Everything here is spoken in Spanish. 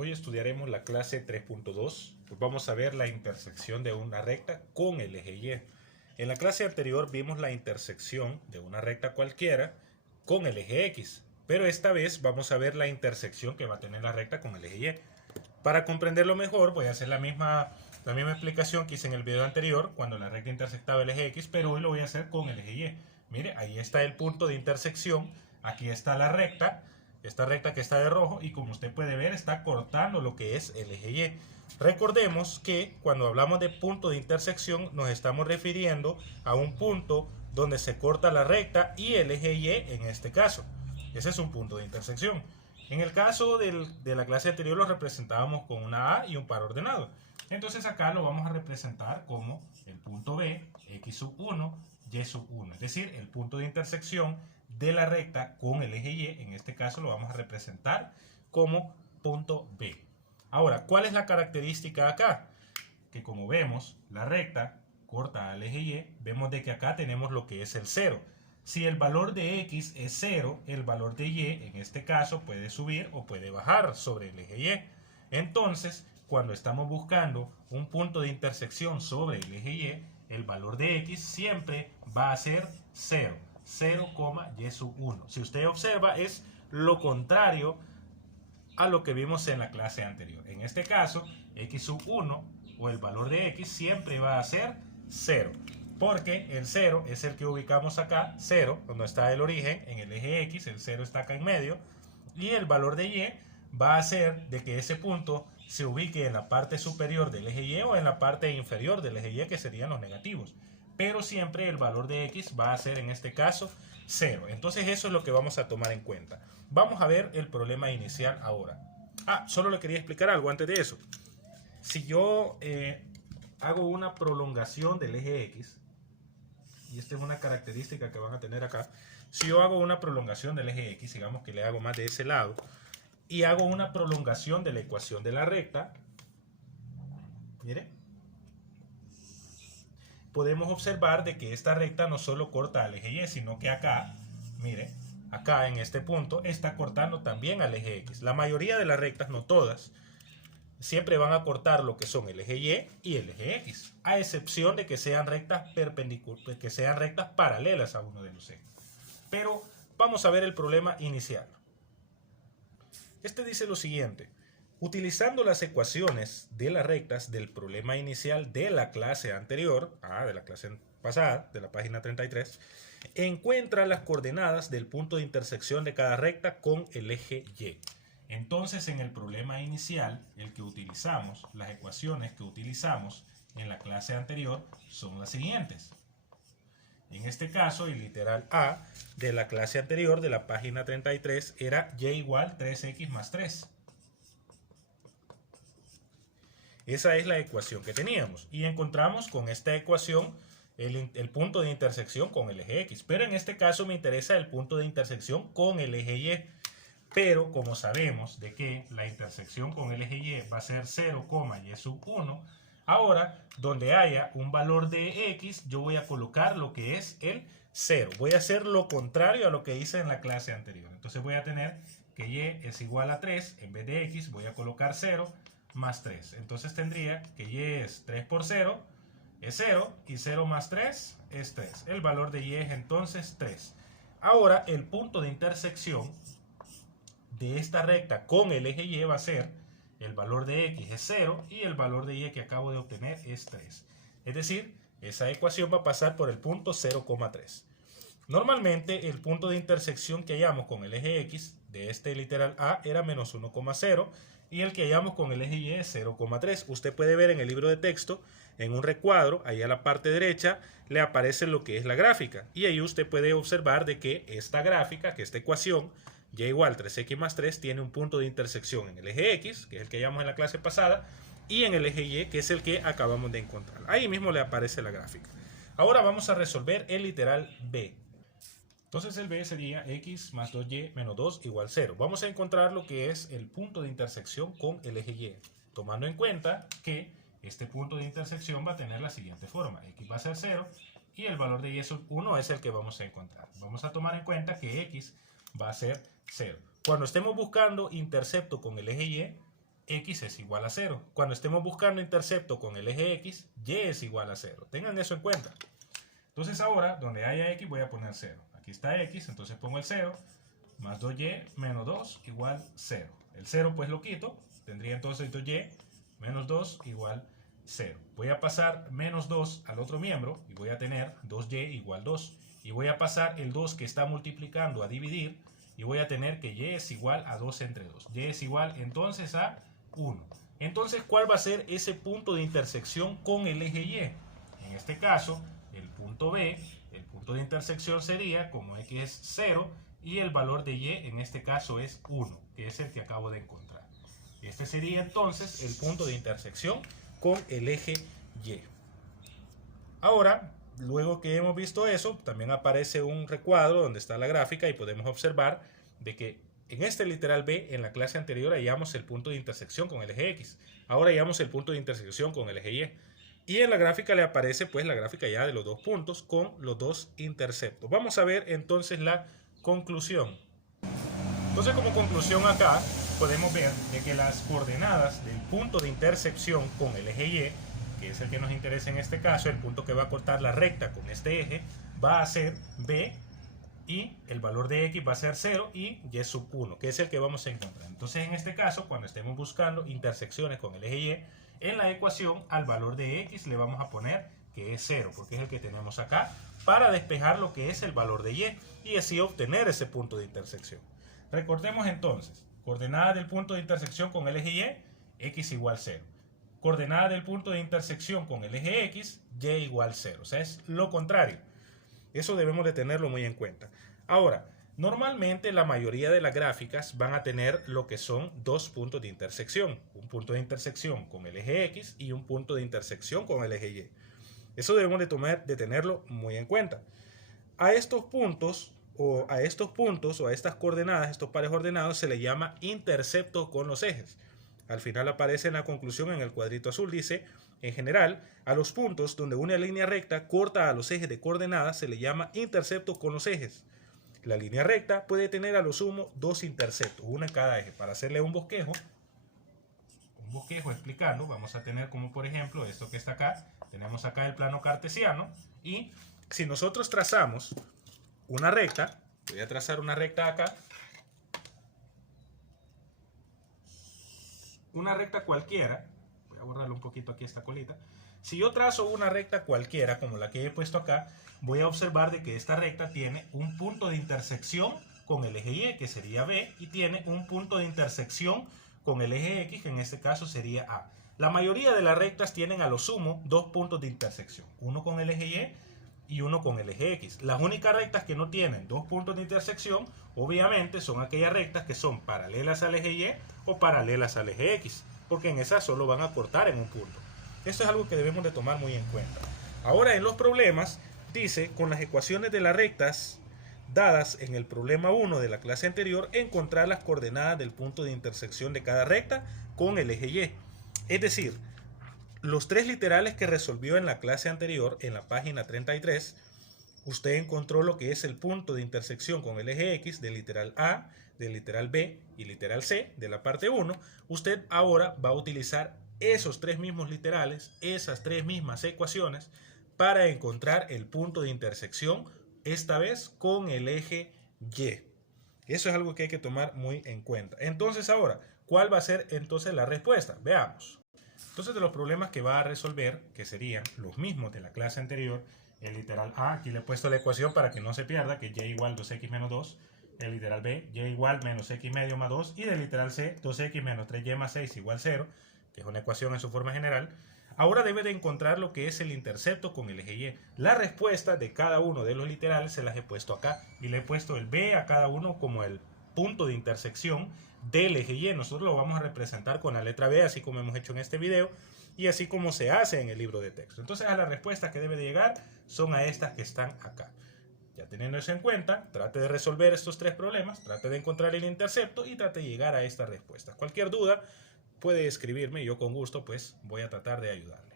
Hoy estudiaremos la clase 3.2. Pues vamos a ver la intersección de una recta con el eje Y. En la clase anterior vimos la intersección de una recta cualquiera con el eje X, pero esta vez vamos a ver la intersección que va a tener la recta con el eje Y. Para comprenderlo mejor voy a hacer la misma explicación que hice en el video anterior cuando la recta intersectaba el eje X, pero hoy lo voy a hacer con el eje Y. Mire, ahí está el punto de intersección, aquí está la recta, esta recta que está de rojo, y como usted puede ver está cortando lo que es el eje Y. Recordemos que cuando hablamos de punto de intersección nos estamos refiriendo a un punto donde se corta la recta y el eje Y en este caso. Ese es un punto de intersección. En el caso de la clase anterior lo representábamos con una A y un par ordenado. Entonces acá lo vamos a representar como el punto B, X sub 1, Y sub 1. Es decir, el punto de intersección de la recta con el eje Y. En este caso lo vamos a representar como punto B. Ahora, ¿cuál es la característica acá? Que como vemos, la recta corta al eje Y, vemos de que acá tenemos lo que es el 0. Si el valor de X es 0, el valor de Y, en este caso, puede subir o puede bajar sobre el eje Y. Entonces, cuando estamos buscando un punto de intersección sobre el eje Y, el valor de X siempre va a ser 0. 0, Y sub 1. Si usted observa, es lo contrario a lo que vimos en la clase anterior. En este caso, X sub 1 o el valor de X siempre va a ser 0. Porque el 0 es el que ubicamos acá, 0, donde está el origen, en el eje X, el 0 está acá en medio, y el valor de Y va a ser de que ese punto se ubique en la parte superior del eje Y o en la parte inferior del eje Y, que serían los negativos. Pero siempre el valor de X va a ser, en este caso, 0. Entonces eso es lo que vamos a tomar en cuenta. Vamos a ver el problema inicial ahora. Solo le quería explicar algo antes de eso. Si yo hago una prolongación del eje X, y esta es una característica que van a tener acá. Si yo hago una prolongación del eje X, digamos que le hago más de ese lado, y hago una prolongación de la ecuación de la recta, mire, podemos observar de que esta recta no solo corta al eje Y, sino que acá, mire, acá en este punto está cortando también al eje X. La mayoría de las rectas, no todas, siempre van a cortar lo que son el eje Y y el eje X, a excepción de que sean rectas perpendiculares, que sean rectas paralelas a uno de los ejes. Pero vamos a ver el problema inicial. Este dice lo siguiente: utilizando las ecuaciones de las rectas del problema inicial de la clase anterior, de la clase pasada, de la página 33, encuentra las coordenadas del punto de intersección de cada recta con el eje Y. Entonces, en el problema inicial, el que utilizamos, las ecuaciones que utilizamos en la clase anterior son las siguientes. En este caso, el literal A de la clase anterior, de la página 33, era Y igual 3X más 3. Esa es la ecuación que teníamos. Y encontramos con esta ecuación el punto de intersección con el eje X. Pero en este caso me interesa el punto de intersección con el eje Y. Pero como sabemos de que la intersección con el eje Y va a ser 0, Y sub 1, ahora donde haya un valor de X, yo voy a colocar lo que es el 0. Voy a hacer lo contrario a lo que hice en la clase anterior. Entonces voy a tener que Y es igual a 3, en vez de X voy a colocar 0 más 3. Entonces tendría que Y es 3 por 0, es 0, y 0 más 3 es 3. El valor de Y es entonces 3. Ahora el punto de intersección de esta recta con el eje Y va a ser el valor de X es 0 y el valor de Y que acabo de obtener es 3. Es decir, esa ecuación va a pasar por el punto 0,3. Normalmente el punto de intersección que hallamos con el eje X de este literal A era menos 1,0 y el que hallamos con el eje Y es 0,3. Usted puede ver en el libro de texto, en un recuadro, ahí a la parte derecha, le aparece lo que es la gráfica. Y ahí usted puede observar de que esta gráfica, que esta ecuación, Y igual 3X más 3, tiene un punto de intersección en el eje X, que es el que hallamos en la clase pasada, y en el eje Y, que es el que acabamos de encontrar. Ahí mismo le aparece la gráfica. Ahora vamos a resolver el literal B. Entonces el B sería X más 2Y menos 2 igual 0. Vamos a encontrar lo que es el punto de intersección con el eje Y, tomando en cuenta que este punto de intersección va a tener la siguiente forma. X va a ser 0 y el valor de Y sub 1 es el que vamos a encontrar. Vamos a tomar en cuenta que X va a ser 0. Cuando estemos buscando intercepto con el eje Y, X es igual a 0. Cuando estemos buscando intercepto con el eje X, Y es igual a 0. Tengan eso en cuenta. Entonces ahora, donde haya X, voy a poner 0. Aquí está X, entonces pongo el 0, más 2Y menos 2 igual 0. El 0 pues lo quito, tendría entonces 2Y menos 2 igual 0. Voy a pasar menos 2 al otro miembro y voy a tener 2Y igual 2. Y voy a pasar el 2 que está multiplicando a dividir y voy a tener que Y es igual a 2 entre 2. Y es igual entonces a 1. Entonces, ¿cuál va a ser ese punto de intersección con el eje Y? En este caso, el punto B, el punto de intersección sería, como X es 0, y el valor de Y en este caso es 1, que es el que acabo de encontrar. Este sería entonces el punto de intersección con el eje Y. Ahora, luego que hemos visto eso, también aparece un recuadro donde está la gráfica y podemos observar de que en este literal B, en la clase anterior, hallamos el punto de intersección con el eje X. Ahora hallamos el punto de intersección con el eje Y. Y en la gráfica le aparece pues la gráfica ya de los dos puntos con los dos interceptos. Vamos a ver entonces la conclusión. Entonces, como conclusión acá podemos ver de que las coordenadas del punto de intersección con el eje Y, que es el que nos interesa en este caso, el punto que va a cortar la recta con este eje, va a ser B y el valor de X va a ser 0 y Y sub 1, que es el que vamos a encontrar. Entonces, en este caso, cuando estemos buscando intersecciones con el eje Y, en la ecuación al valor de X le vamos a poner que es 0, porque es el que tenemos acá, para despejar lo que es el valor de Y así obtener ese punto de intersección. Recordemos entonces, coordenada del punto de intersección con el eje Y, X igual 0. Coordenada del punto de intersección con el eje X, Y igual 0. O sea, es lo contrario. Eso debemos de tenerlo muy en cuenta. Ahora, normalmente la mayoría de las gráficas van a tener lo que son dos puntos de intersección. Un punto de intersección con el eje X y un punto de intersección con el eje Y. Eso debemos de tenerlo muy en cuenta. A estos puntos o a estas coordenadas, estos pares ordenados, se le llama intercepto con los ejes. Al final aparece en la conclusión en el cuadrito azul, dice, en general, a los puntos donde una línea recta corta a los ejes de coordenadas se le llama intercepto con los ejes. La línea recta puede tener a lo sumo dos interceptos, uno en cada eje. Para hacerle un bosquejo explicando, vamos a tener como por ejemplo esto que está acá, tenemos acá el plano cartesiano y si nosotros trazamos una recta, voy a trazar una recta acá, una recta cualquiera, voy a borrarle un poquito aquí esta colita. Si yo trazo una recta cualquiera como la que he puesto acá, voy a observar de que esta recta tiene un punto de intersección con el eje Y, que sería B, y tiene un punto de intersección con el eje X, que en este caso sería A. La mayoría de las rectas tienen a lo sumo dos puntos de intersección, uno con el eje Y uno con el eje X. Las únicas rectas que no tienen dos puntos de intersección, obviamente, son aquellas rectas que son paralelas al eje Y o paralelas al eje X, porque en esas solo van a cortar en un punto. Esto es algo que debemos de tomar muy en cuenta. Ahora, en los problemas, dice, con las ecuaciones de las rectas dadas en el problema 1 de la clase anterior, encontrar las coordenadas del punto de intersección de cada recta con el eje Y. Es decir, los tres literales que resolvió en la clase anterior, en la página 33, usted encontró lo que es el punto de intersección con el eje X del literal A, del literal B y literal C de la parte 1. Usted ahora va a utilizar esos tres mismos literales, esas tres mismas ecuaciones, para encontrar el punto de intersección, esta vez con el eje Y. Eso es algo que hay que tomar muy en cuenta. Entonces ahora, ¿cuál va a ser entonces la respuesta? Veamos. Entonces, de los problemas que va a resolver, que serían los mismos de la clase anterior, el literal A, aquí le he puesto la ecuación para que no se pierda, que es Y igual 2X menos 2, el literal B, Y igual menos X medio más 2, y del literal C, 2X menos 3Y más 6 igual 0, que es una ecuación en su forma general. Ahora debe de encontrar lo que es el intercepto con el eje Y. La respuesta de cada uno de los literales se las he puesto acá, y le he puesto el B a cada uno como el punto de intersección del eje Y. Nosotros lo vamos a representar con la letra B, así como hemos hecho en este video y así como se hace en el libro de texto. Entonces, a las respuestas que debe de llegar son a estas que están acá. Ya teniendo eso en cuenta, trate de resolver estos tres problemas, trate de encontrar el intercepto y trate de llegar a estas respuestas. Cualquier duda puede escribirme y yo con gusto pues voy a tratar de ayudar.